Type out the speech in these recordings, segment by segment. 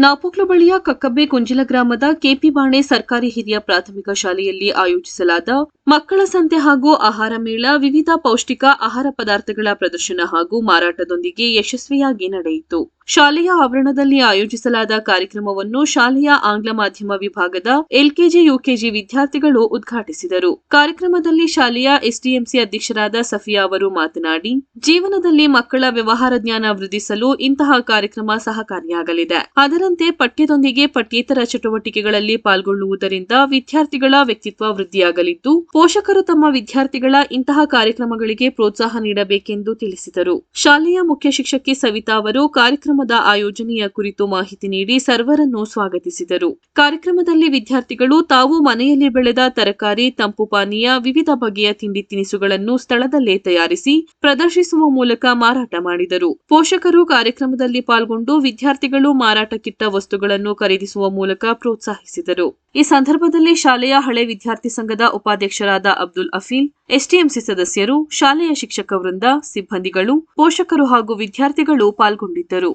ನಾಪೋಕ್ಲ ಬಳಿಯ ಕಕ್ಕಬ್ಬೆ ಕುಂಜಿಲ ಗ್ರಾಮದ ಕೆಪಿಬಾಣೆ ಸರ್ಕಾರಿ ಹಿರಿಯ ಪ್ರಾಥಮಿಕ ಶಾಲೆಯಲ್ಲಿ ಆಯೋಜಿಸಲಾದ ಮಕ್ಕಳ ಸಂತೆ ಹಾಗೂ ಆಹಾರ ಮೇಳ, ವಿವಿಧ ಪೌಷ್ಟಿಕ ಆಹಾರ ಪದಾರ್ಥಗಳ ಪ್ರದರ್ಶನ ಹಾಗೂ ಮಾರಾಟದೊಂದಿಗೆ ಯಶಸ್ವಿಯಾಗಿ ನಡೆಯಿತು. ಶಾಲೆಯ ಆವರಣದಲ್ಲಿ ಆಯೋಜಿಸಲಾದ ಕಾರ್ಯಕ್ರಮವನ್ನು ಶಾಲೆಯ ಆಂಗ್ಲ ಮಾಧ್ಯಮ ವಿಭಾಗದ ಎಲ್ಕೆಜಿ, ಯುಕೆಜಿ ವಿದ್ಯಾರ್ಥಿಗಳು ಉದ್ಘಾಟಿಸಿದರು. ಕಾರ್ಯಕ್ರಮದಲ್ಲಿ ಶಾಲೆಯ ಎಸ್ಡಿಎಂಸಿ ಅಧ್ಯಕ್ಷರಾದ ಸಫಿಯಾ ಅವರು ಮಾತನಾಡಿ, ಜೀವನದಲ್ಲಿ ಮಕ್ಕಳ ವ್ಯವಹಾರ ಜ್ಞಾನ ವೃದ್ಧಿಸಲು ಇಂತಹ ಕಾರ್ಯಕ್ರಮ ಸಹಕಾರಿಯಾಗಲಿದೆ. ಅದರಂತೆ ಪಠ್ಯದೊಂದಿಗೆ ಪಠ್ಯೇತರ ಚಟುವಟಿಕೆಗಳಲ್ಲಿ ಪಾಲ್ಗೊಳ್ಳುವುದರಿಂದ ವಿದ್ಯಾರ್ಥಿಗಳ ವ್ಯಕ್ತಿತ್ವ ವೃದ್ಧಿಯಾಗಲಿದ್ದು ಪೋಷಕರು ತಮ್ಮ ವಿದ್ಯಾರ್ಥಿಗಳ ಇಂತಹ ಕಾರ್ಯಕ್ರಮಗಳಿಗೆ ಪ್ರೋತ್ಸಾಹ ನೀಡಬೇಕೆಂದು ತಿಳಿಸಿದರು. ಶಾಲೆಯ ಮುಖ್ಯ ಶಿಕ್ಷಕಿ ಸವಿತಾ ಅವರು ಕಾರ್ಯಕ್ರಮದ ಆಯೋಜನೆಯ ಕುರಿತು ಮಾಹಿತಿ ನೀಡಿ ಸರ್ವರನ್ನು ಸ್ವಾಗತಿಸಿದರು. ಕಾರ್ಯಕ್ರಮದಲ್ಲಿ ವಿದ್ಯಾರ್ಥಿಗಳು ತಾವು ಮನೆಯಲ್ಲಿ ಬೆಳೆದ ತರಕಾರಿ, ತಂಪು ಪಾನೀಯ, ವಿವಿಧ ಬಗೆಯ ತಿಂಡಿ ತಿನಿಸುಗಳನ್ನು ಸ್ಥಳದಲ್ಲೇ ತಯಾರಿಸಿ ಪ್ರದರ್ಶಿಸುವ ಮೂಲಕ ಮಾರಾಟ ಮಾಡಿದರು. ಪೋಷಕರು ಕಾರ್ಯಕ್ರಮದಲ್ಲಿ ಪಾಲ್ಗೊಂಡು ವಿದ್ಯಾರ್ಥಿಗಳು ಮಾರಾಟಕ್ಕಿಟ್ಟ ವಸ್ತುಗಳನ್ನು ಖರೀದಿಸುವ ಮೂಲಕ ಪ್ರೋತ್ಸಾಹಿಸಿದರು. ಈ ಸಂದರ್ಭದಲ್ಲಿ ಶಾಲೆಯ ಹಳೆ ವಿದ್ಯಾರ್ಥಿ ಸಂಘದ ಉಪಾಧ್ಯಕ್ಷರಾದ ಅಬ್ದುಲ್ ಅಫೀಲ್ ಎಸ್ಟಿಎಂಸಿ ಸದಸ್ಯರು ಶಾಲೆಯ ಶಿಕ್ಷಕ ವೃಂದ ಸಿಬ್ಬಂದಿಗಳು ಪೋಷಕರು ಹಾಗೂ ವಿದ್ಯಾರ್ಥಿಗಳು ಪಾಲ್ಗೊಂಡಿದ್ದರು.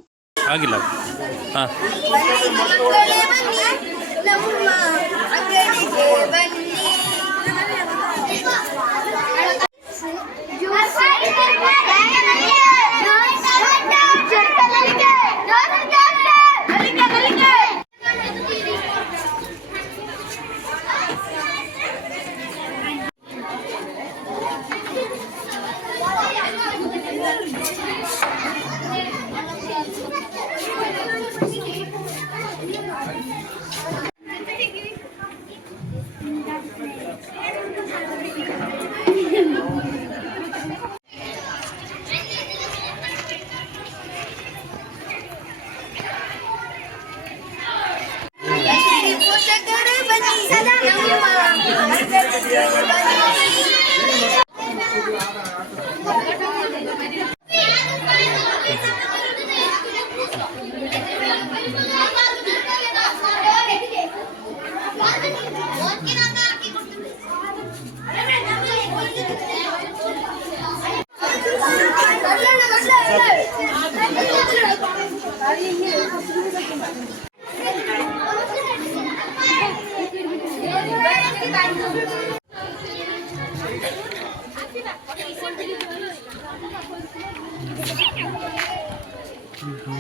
Mm-hmm.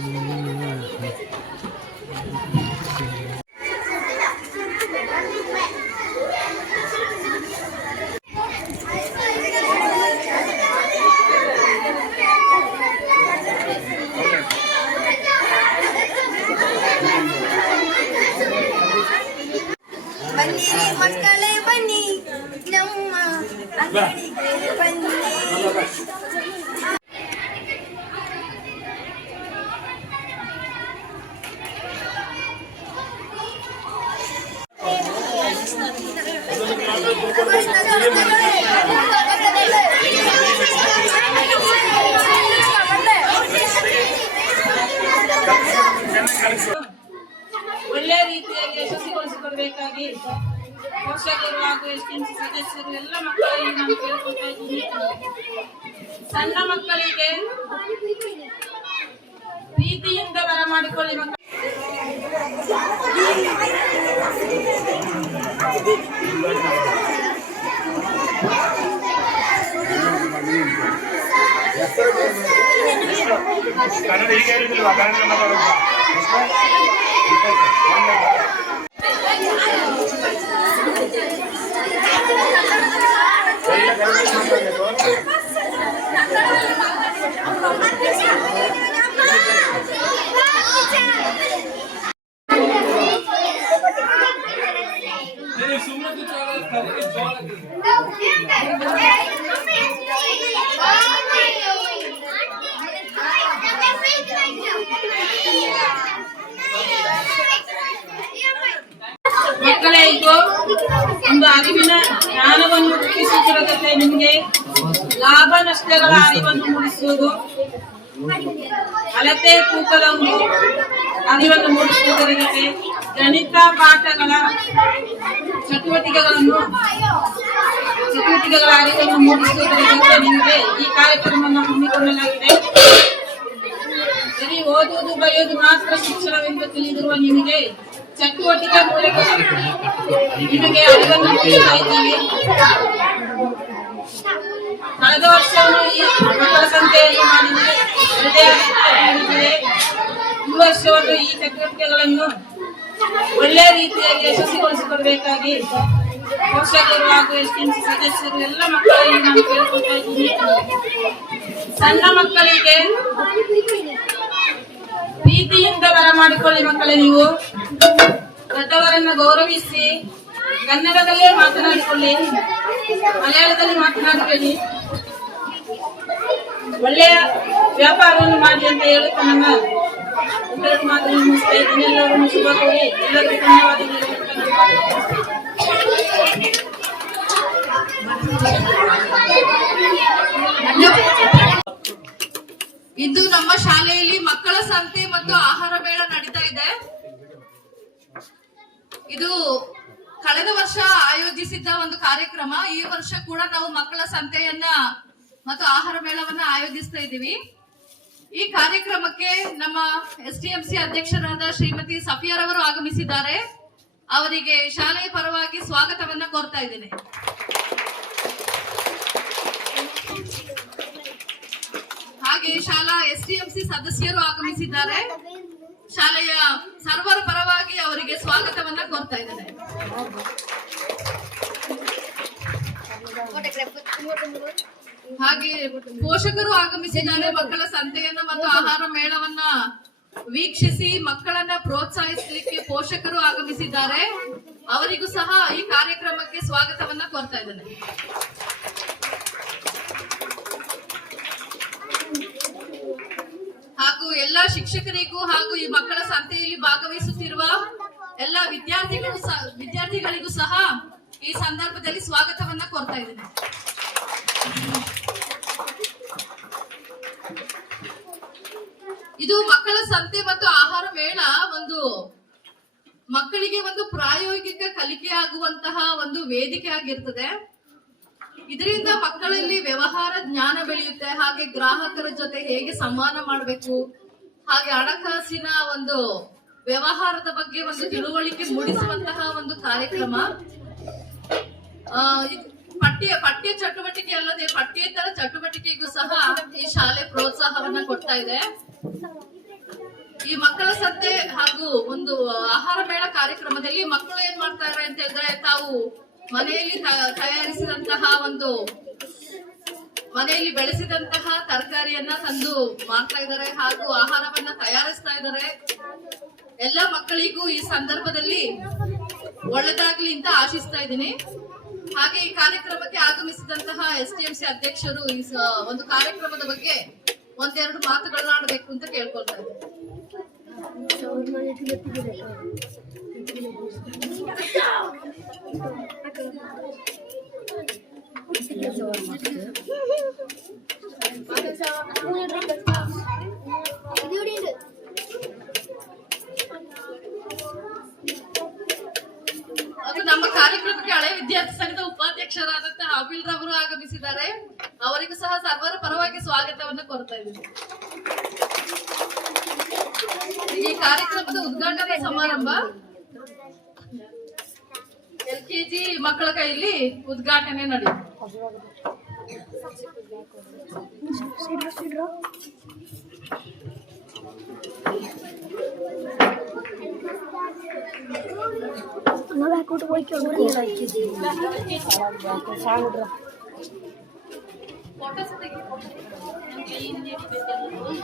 ಯಶಸ್ವಿಗೊಳಿಸಿಕೊಡಬೇಕಾಗಿ ಪೋಷಕರು ಹಾಗೂ ಎಸ್ಟಿಎಂಸಿ ಸದಸ್ಯರು ಎಲ್ಲ ಮಕ್ಕಳಿಗೆ ನಾನು ಕೇಳ್ಕೊಳ್ತಾ ಇದ್ದೀನಿ ಸಣ್ಣ ಮಕ್ಕಳಿಗೆ ಪ್ರೀತಿಯಿಂದ ಬರಮಾಡಿಕೊಳ್ಳಿ ಮಕ್ಕಳು. ಕನ್ನಡ ಈಗ ಹೇಳಿದಿಲ್ವಾ ಕನ್ನಡ ಮಾತಾಡೋದು ಮಕ್ಕಳೇ, ಇದು ಒಂದು ಅರಿವಿನ ಜ್ಞಾನವನ್ನು ರೂಪಿಸುವುದರ ಜೊತೆ ನಿಮಗೆ ಲಾಭ, ನಷ್ಟಗಳ ಅರಿವನ್ನು ಮೂಡಿಸುವುದು. ಅಳತೆ, ತೂಕದ ಒಂದು ಅರಿವನ್ನು ಮೂಡಿಸುವುದರ ಜೊತೆ ಗಣಿತ ಪಾಠಗಳ ಚಟುವಟಿಕೆಗಳನ್ನು ಚಟುವಟಿಕೆಗಳ ಅರಿವನ್ನು ಮೂಡಿಸುವುದರ ಜೊತೆ ನಿಮಗೆ ಈ ಕಾರ್ಯಕ್ರಮವನ್ನು ಹಮ್ಮಿಕೊಳ್ಳಲಾಗಿದೆ. ಬರೀ ಓದುವುದು ಬರೆಯೋದು ಮಾತ್ರ ಶಿಕ್ಷಣವೆಂದು ತಿಳಿದಿರುವ ನಿಮಗೆ ಚಟುವಟಿಕೆ ಮೂಲಕ ನಿಮಗೆ ಅರಿವನ್ನು ನೀಡ್ತಾ ಇದ್ದೀವಿ. ಕಳೆದ ವರ್ಷವನ್ನು ಈ ಮಕ್ಕಳ ಸಂತೆಯಲ್ಲಿ ಮಾಡಿದರೆ ಹೃದಯ ವರ್ಷವನ್ನು ಈ ಚಟುವಟಿಕೆಗಳನ್ನು ಒಳ್ಳೆಯ ರೀತಿಯಾಗಿ ಯಶಸ್ವಿಗೊಳಿಸಿಕೊಡಬೇಕಾಗಿ ಪೋಷಕರು ಹಾಗೂ ಎಸ್ಟಿಎಂಸಿ ಸದಸ್ಯರು, ಎಲ್ಲ ಮಕ್ಕಳಲ್ಲಿ ನಾನು ಕೇಳ್ಕೊಳ್ತಾ ಇದ್ದೀನಿ. ಸಣ್ಣ ಮಕ್ಕಳಿಗೆ ಪ್ರೀತಿಯಿಂದ ಬರಮಾಡಿಕೊಳ್ಳಿ ಮಕ್ಕಳೇ ನೀವು. ದೊಡ್ಡವರನ್ನು ಗೌರವಿಸಿ ಕನ್ನಡದಲ್ಲೇ ಮಾತನಾಡಿಕೊಳ್ಳಿ, ಮಲಯಾಳದಲ್ಲಿ ಮಾತನಾಡಬೇಡಿ ಒಳ್ಳೆಯ ವ್ಯಾಪಾರವನ್ನು ಮಾಡಿ ಅಂತ ಹೇಳುತ್ತಾ ನನ್ನ ಇಂದು ನಮ್ಮ ಶಾಲೆಯಲ್ಲಿ ಮಕ್ಕಳ ಸಂತೆ ಮತ್ತು ಆಹಾರ ಮೇಳ ನಡೀತಾ ಇದೆ. ಇದು ಕಳೆದ ವರ್ಷ ಆಯೋಜಿಸಿದ್ದ ಒಂದು ಕಾರ್ಯಕ್ರಮ. ಈ ವರ್ಷ ಕೂಡ ನಾವು ಮಕ್ಕಳ ಸಂತೆಯನ್ನ ಮತ್ತು ಆಹಾರ ಮೇಳವನ್ನ ಆಯೋಜಿಸ್ತಾ ಇದ್ದೀವಿ. ಈ ಕಾರ್ಯಕ್ರಮಕ್ಕೆ ನಮ್ಮ ಎಸ್ ಸಿ ಅಧ್ಯಕ್ಷರಾದ ಶ್ರೀಮತಿ ಸಫಿಯಾರವರು ಆಗಮಿಸಿದ್ದಾರೆ. ಅವರಿಗೆ ಶಾಲೆಯ ಪರವಾಗಿ ಸ್ವಾಗತವನ್ನ ಕೋರ್ತಾ ಇದ್ದೇನೆ. ಹಾಗೆ ಶಾಲಾ ಎಸ್ಡಿಎಂಸಿ ಸದಸ್ಯರು ಆಗಮಿಸಿದ್ದಾರೆ. ಶಾಲೆಯ ಸರ್ವರ ಪರವಾಗಿ ಅವರಿಗೆ ಸ್ವಾಗತವನ್ನ ಕೋರ್ತಾ ಇದ್ದೇನೆ. ಹಾಗೆ ಪೋಷಕರು ಆಗಮಿಸಿದ್ದಾರೆ ಮಕ್ಕಳ ಸಂತೆಯನ್ನ ಮತ್ತು ಆಹಾರ ಮೇಳವನ್ನ ವೀಕ್ಷಿಸಿ ಮಕ್ಕಳನ್ನ ಪ್ರೋತ್ಸಾಹಿಸಲಿಕ್ಕೆ ಪೋಷಕರು ಆಗಮಿಸಿದ್ದಾರೆ. ಅವರಿಗೂ ಸಹ ಈ ಕಾರ್ಯಕ್ರಮಕ್ಕೆ ಸ್ವಾಗತವನ್ನ ಕೋರ್ತಾ ಇದ್ದೇನೆ. ಹಾಗೂ ಎಲ್ಲಾ ಶಿಕ್ಷಕರಿಗೂ ಹಾಗೂ ಈ ಮಕ್ಕಳ ಸಂತೆಯಲ್ಲಿ ಭಾಗವಹಿಸುತ್ತಿರುವ ಎಲ್ಲ ವಿದ್ಯಾರ್ಥಿಗಳು ವಿದ್ಯಾರ್ಥಿಗಳಿಗೂ ಸಹ ಈ ಸಂದರ್ಭದಲ್ಲಿ ಸ್ವಾಗತವನ್ನ ಕೋರ್ತಾ ಇದ್ದೇನೆ. ಇದು ಮಕ್ಕಳ ಸಂತೆ ಮತ್ತು ಆಹಾರ ಮೇಳ ಒಂದು ಮಕ್ಕಳಿಗೆ ಒಂದು ಪ್ರಾಯೋಗಿಕ ಕಲಿಕೆ ಆಗುವಂತಹ ಒಂದು ವೇದಿಕೆ ಆಗಿರ್ತದೆ. ಇದರಿಂದ ಮಕ್ಕಳಲ್ಲಿ ವ್ಯವಹಾರ ಜ್ಞಾನ ಬೆಳೆಯುತ್ತೆ. ಹಾಗೆ ಗ್ರಾಹಕರ ಜೊತೆ ಹೇಗೆ ಸಂವಹನ ಮಾಡಬೇಕು, ಹಾಗೆ ಹಣಕಾಸಿನ ಒಂದು ವ್ಯವಹಾರದ ಬಗ್ಗೆ ಒಂದು ತಿಳುವಳಿಕೆ ಮೂಡಿಸುವಂತಹ ಒಂದು ಕಾರ್ಯಕ್ರಮ. ಪಠ್ಯ ಪಠ್ಯ ಚಟುವಟಿಕೆ ಅಲ್ಲದೆ ಪಠ್ಯೇತರ ಚಟುವಟಿಕೆಗೂ ಸಹ ಈ ಶಾಲೆ ಪ್ರೋತ್ಸಾಹವನ್ನ ಕೊಡ್ತಾ ಇದೆ. ಈ ಮಕ್ಕಳ ಸಂತೆ ಹಾಗೂ ಒಂದು ಆಹಾರ ಮೇಳ ಕಾರ್ಯಕ್ರಮದಲ್ಲಿ ಮಕ್ಕಳು ಏನ್ ಮಾಡ್ತಾರೆ ಅಂತ ಹೇಳಿದ್ರೆ ತಾವು ಮನೆಯಲ್ಲಿ ತಯಾರಿಸಿದಂತಹ ಒಂದು ಮನೆಯಲ್ಲಿ ಬೆಳೆಸಿದಂತಹ ತರಕಾರಿಯನ್ನ ತಂದು ಮಾಡ್ತಾ ಇದ್ದಾರೆ ಹಾಗೂ ಆಹಾರವನ್ನ ತಯಾರಿಸ್ತಾ ಇದ್ದಾರೆ. ಎಲ್ಲ ಮಕ್ಕಳಿಗೂ ಈ ಸಂದರ್ಭದಲ್ಲಿ ಒಳ್ಳೆದಾಗ್ಲಿ ಅಂತ ಆಶಿಸ್ತಾ ಇದ್ದೀನಿ. ಹಾಗೆ ಈ ಕಾರ್ಯಕ್ರಮಕ್ಕೆ ಆಗಮಿಸಿದಂತಹ ಎಸ್ ಟಿ ಎಂ ಸಿ ಅಧ್ಯಕ್ಷರು ಈ ಒಂದು ಕಾರ್ಯಕ್ರಮದ ಬಗ್ಗೆ ಒಂದೆರಡು ಮಾತುಗಳನ್ನ ಆಡಬೇಕು ಅಂತ ಕೇಳ್ಕೊಳ್ತಾ ಇದ್ದೀನಿ ಅದು ನಮ್ಮ ಕಾರ್ಯಕ್ರಮಕ್ಕೆ ಹಳೆ ವಿದ್ಯಾರ್ಥಿ ಸಂಘದ ಉಪಾಧ್ಯಕ್ಷರಾದಂತಹ ಅಬಿಲ್ ರವರು ಆಗಮಿಸಿದ್ದಾರೆ ಅವರಿಗೂ ಸಹ ಸರ್ವರ ಪರವಾಗಿ ಸ್ವಾಗತವನ್ನು ಕೋರ್ತಾ ಇದ್ದೀನಿ. ಈ ಕಾರ್ಯಕ್ರಮದ ಉದ್ಘಾಟನೆ ಸಮಾರಂಭ ಎಲ್ ಕೆಜಿ ಮಕ್ಕಳ ಕೈಯಲ್ಲಿ ಉದ್ಘಾಟನೆ ನಡೆಯುತ್ತೆ ಫೋಟೋಸ್ ತೆಗಿ Okay, but